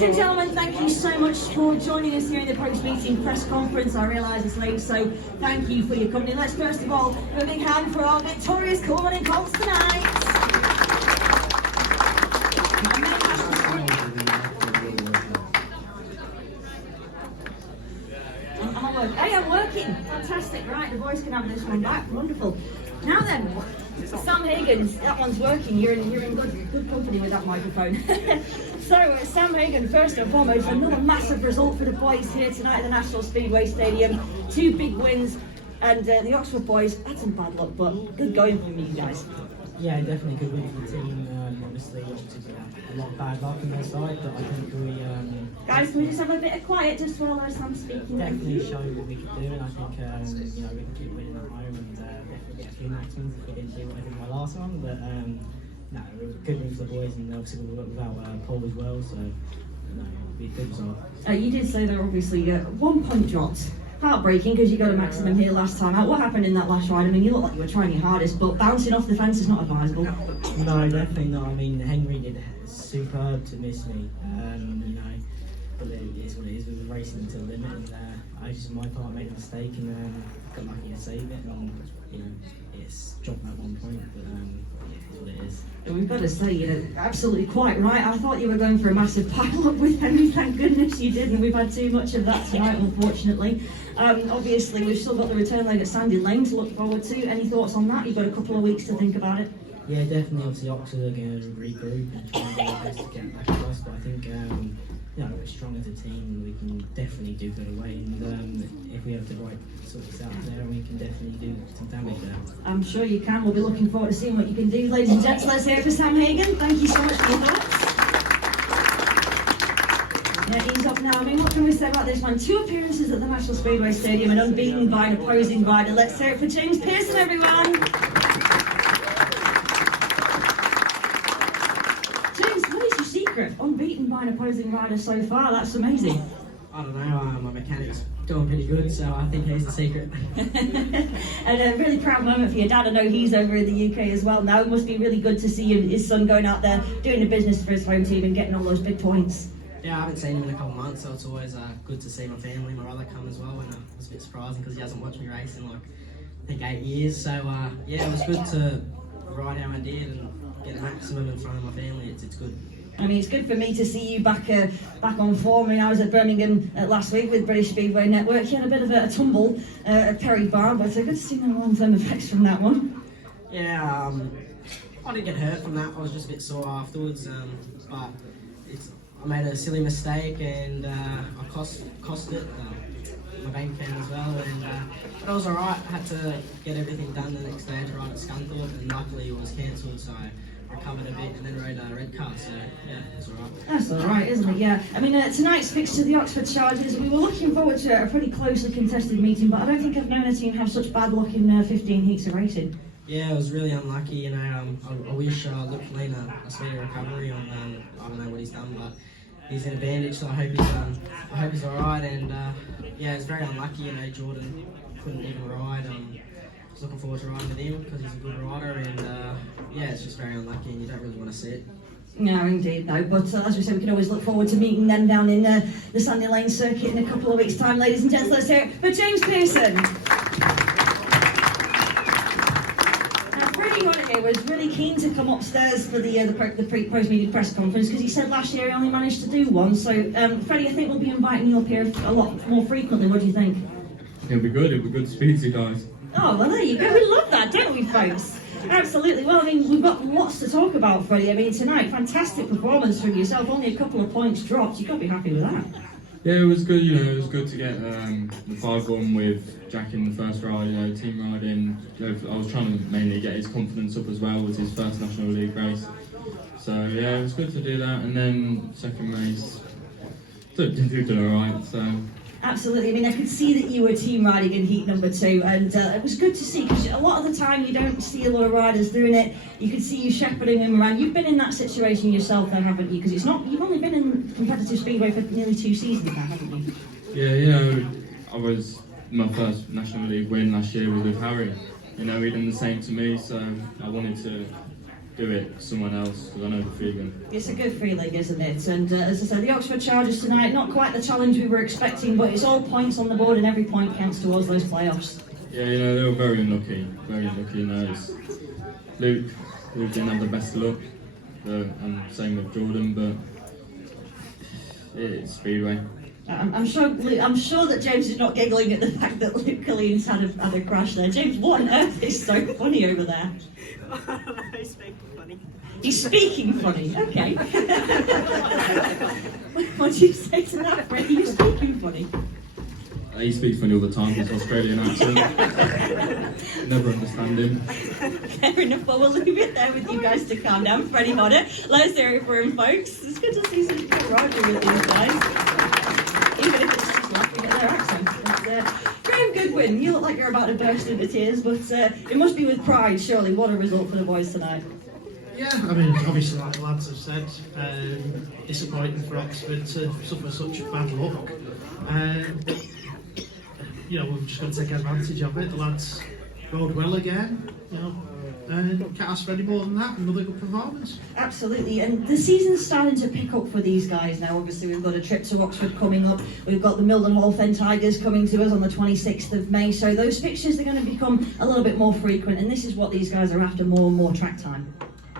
Ladies and gentlemen, thank you so much for joining us here in the post-meeting press conference. I realise it's late, so thank you for your company. Let's first of all give a big hand for our victorious Cool Running Colts tonight. Hey, I'm working. Fantastic. Right, the boys can have this one back. Wonderful. Now then, Sam Hagan, that one's working. You're in good company with that microphone. So, Sam Hagan, first and foremost, another massive result for the boys here tonight at the National Speedway Stadium. 2 big wins, and the Oxford boys had some bad luck, but good going from you guys. Yeah, definitely good win for the team. Obviously, a lot of bad luck on their side, but I think we guys, can we just have a bit of quiet just while I'm speaking? definitely showed what we could do, and I think we can keep winning at home and definitely get a few maximums if we didn't do what I did in my last one. But no, it was a good win for the boys, and obviously we worked without Paul as well, so no, it'll be a good result. You did say there obviously 1 point dropped. Heartbreaking because you got a maximum here last time out. What happened in that last ride? I mean, you look like you were trying your hardest, but bouncing off the fence is not advisable. No, definitely not. I mean, Henry did superb to miss me, but it is what it is. We were racing to the limit, and I just, on my part, made a mistake and got lucky to save it, and it's dropped that 1 point, but it's what it is. We've got to say, you're absolutely quite right. I thought you were going for a massive pile-up with Henry. Thank goodness you didn't. We've had too much of that tonight, unfortunately. Obviously, we've still got the return leg at Sandy Lane to look forward to. Any thoughts on that? You've got a couple of weeks to think about it. Yeah, definitely. Obviously, Oxford are going to regroup and try and do our best to get back across. But I think, we're strong as a team, and we can definitely do good away. And if we have the right sort of out there, we can definitely do some damage there. I'm sure you can. We'll be looking forward to seeing what you can do, ladies and gents. Let's hear it for Sam Hagan. Thank you so much for your thoughts. Yeah, he's up now. I mean, what can we say about this one? 2 appearances at the National Speedway Stadium and unbeaten by an opposing rider. Let's hear it for James Pearson, everyone. James, what is your secret? Unbeaten by an opposing rider so far. That's amazing. I don't know, my mechanic's doing pretty good, so I think he's the secret. And a really proud moment for your dad. I know he's over in the UK as well now. It must be really good to see his son going out there, doing the business for his home team and getting all those big points. Yeah, I haven't seen him in a couple of months, so it's always good to see my family, my brother come as well, and it was a bit surprising because he hasn't watched me race in like, I think 8 years, so yeah, it was good to ride how I did and get a maximum in front of my family. It's good. I mean, it's good for me to see you back on form. I mean, I was at Birmingham last week with British Speedway Network. You had a bit of a tumble at Perry Bar, but good to see no long-term effects from that one. Yeah, I didn't get hurt from that. I was just a bit sore afterwards, but I made a silly mistake and I cost it my bank account as well. But I was alright. I had to get everything done the next day to ride at Scunthorpe, and luckily it was cancelled, so I recovered a bit and then rode a red car, so yeah, it's alright. That's alright, isn't it? Yeah. I mean, tonight's fixture, the Oxford Chargers, we were looking forward to a pretty closely contested meeting, but I don't think I've known a team have such bad luck in 15 heats of racing. Yeah, it was really unlucky, I wish Luke Feline a speedy recovery on, I don't know what he's done, but he's in a bandage, so I hope he's alright, and yeah, it's very unlucky, Jordan couldn't even ride. I was looking forward to riding with him because he's a good rider, and yeah, it's just very unlucky, and you don't really want to see it. No, indeed, no. But as we said, we can always look forward to meeting them down in the Sandy Lane circuit in a couple of weeks' time, ladies and gents. Let's hear it for James Pearson. Now, Freddie Honecker was really keen to come upstairs for the post-meeting press conference because he said last year he only managed to do one. So, Freddie, I think we'll be inviting you up here a lot more frequently. What do you think? It'll be good. It'll be good to speak to you guys. Oh, well, there you go. We love that, don't we, folks? Absolutely. Well, I mean, we've got lots to talk about, Freddie. I mean, tonight, fantastic performance from yourself. Only a couple of points dropped. You've got to be happy with that. Yeah, it was good. It was good to get the 5-1 with Jack in the first ride. Team riding. I was trying to mainly get his confidence up as well with his first National League race. So yeah, it was good to do that. And then second race, did all right. So. Absolutely. I mean, I could see that you were team riding in heat number 2, and it was good to see because a lot of the time you don't see a lot of riders doing it. You could see you shepherding them around. You've been in that situation yourself, though, haven't you? Because you've only been in competitive speedway for nearly 2 seasons now, haven't you? Yeah. I was my first National League win last year was with Harry. He done the same to me, so I wanted to do it to someone else, because I know the feeling. It's a good feeling, isn't it? And as I said, the Oxford Chargers tonight, not quite the challenge we were expecting, but it's all points on the board and every point counts towards those playoffs. Yeah, they were very unlucky, it's Luke didn't have the best luck, and same with Jordan, but it's Speedway. I'm sure that James is not giggling at the fact that Luke Colleen's had a crash there. James, what on earth is so funny over there? He's speaking funny. He's speaking funny, okay. What do you say to that, Fred? You're speaking funny. He speaks funny all the time, his Australian accent. Never understand him. Fair enough, well, we'll leave it there with you guys to calm down. Freddie Hodder, let's hear it for him, folks. It's good to see some camaraderie with these guys, even if it's just laughing at their accents. But, Graham Goodwin, you look like you're about to burst into tears, but it must be with pride, surely. What a result for the boys tonight. Yeah, I mean, obviously, like the lads have said, disappointing for Oxford to suffer such bad luck. We've just got to take advantage of it. The lads rode well again, and can't ask for any more than that. Another good performance. Absolutely, and the season's starting to pick up for these guys now. Obviously, we've got a trip to Oxford coming up. We've got the Mildenhall Fen Tigers coming to us on the 26th of May. So those fixtures are going to become a little bit more frequent, and this is what these guys are after, more and more track time.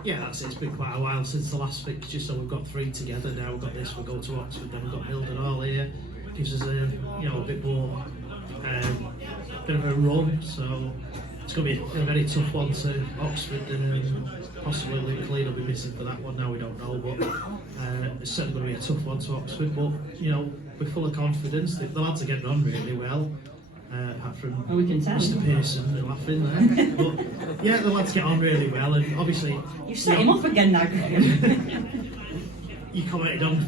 Yeah, that's it. It's been quite a while since the last fixture, so we've got 3 together now. We've got this, we'll go to Oxford, then we've got Mildenhall here. Gives us a bit more, bit of a run. So it's going to be a very tough one to Oxford, and possibly Luke Colleen will be missing for that one. Now we don't know, but it's certainly going to be a tough one to Oxford. But we're full of confidence. The lads are getting on really well. Apart from we can tell. Mr. Pearson laughing there, but yeah, the lads get on really well, and obviously You've set him off again now, Graham. You commented on,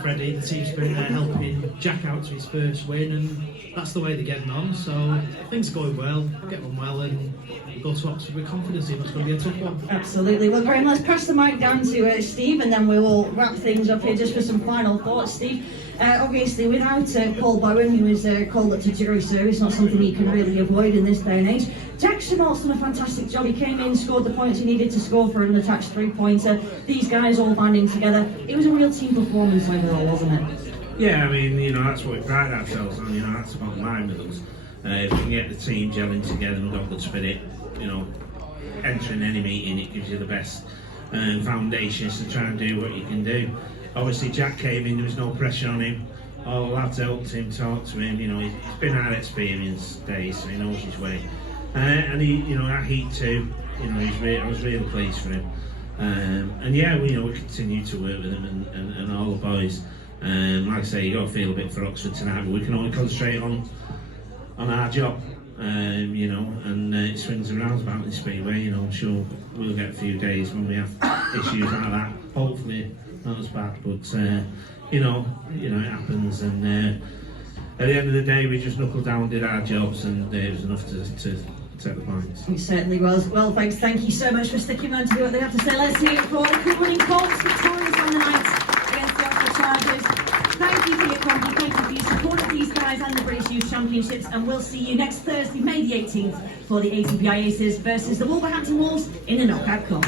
Freddie, the team spirit there, helping Jack out to his first win, and that's the way they're getting on. So things are going well, get on well, and we'll go to Oxford with confidence. It's going to be a tough one. Absolutely. Well, Graham, let's pass the mic down to Steve, and then we will wrap things up here just for some final thoughts. Steve, obviously, without Paul Bowen, who was called up to jury service, not something you can really avoid in this day and age. Jack Chenault's done a fantastic job. He came in, scored the points he needed to score for an attached 3-pointer. These guys all banding together. It was a real team performance overall, wasn't it? Yeah, I mean, that's what we pride ourselves on. That's the bottom line with us. If we can get the team gelling together and got good spirit, entering any meeting, it gives you the best foundations to try and do what you can do. Obviously, Jack came in, there was no pressure on him. All the lads helped him, talked to him. He's been our experience days, so he knows his way. And he, at Heat 2, I was really pleased for him. And yeah, we continue to work with him and all the boys. Like I say, you got to feel a bit for Oxford tonight, but we can only concentrate on our job. And it swings and roundabouts in Speedway. I'm sure we'll get a few days when we have issues like that. Hopefully not as bad, but it happens. And at the end of the day, we just knuckled down, did our jobs, and it was enough to take the points. It certainly was. Well, folks, thank you so much for sticking around to do what they have to say. Let's hear it for the Cool Running Colts, victorious on the night against the Oxford Chargers. Thank you for your company, thank you for your support of these guys and the British Youth Championships, and we'll see you next Thursday, May the 18th, for the ATPI Aces versus the Wolverhampton Wolves in the knockout cup.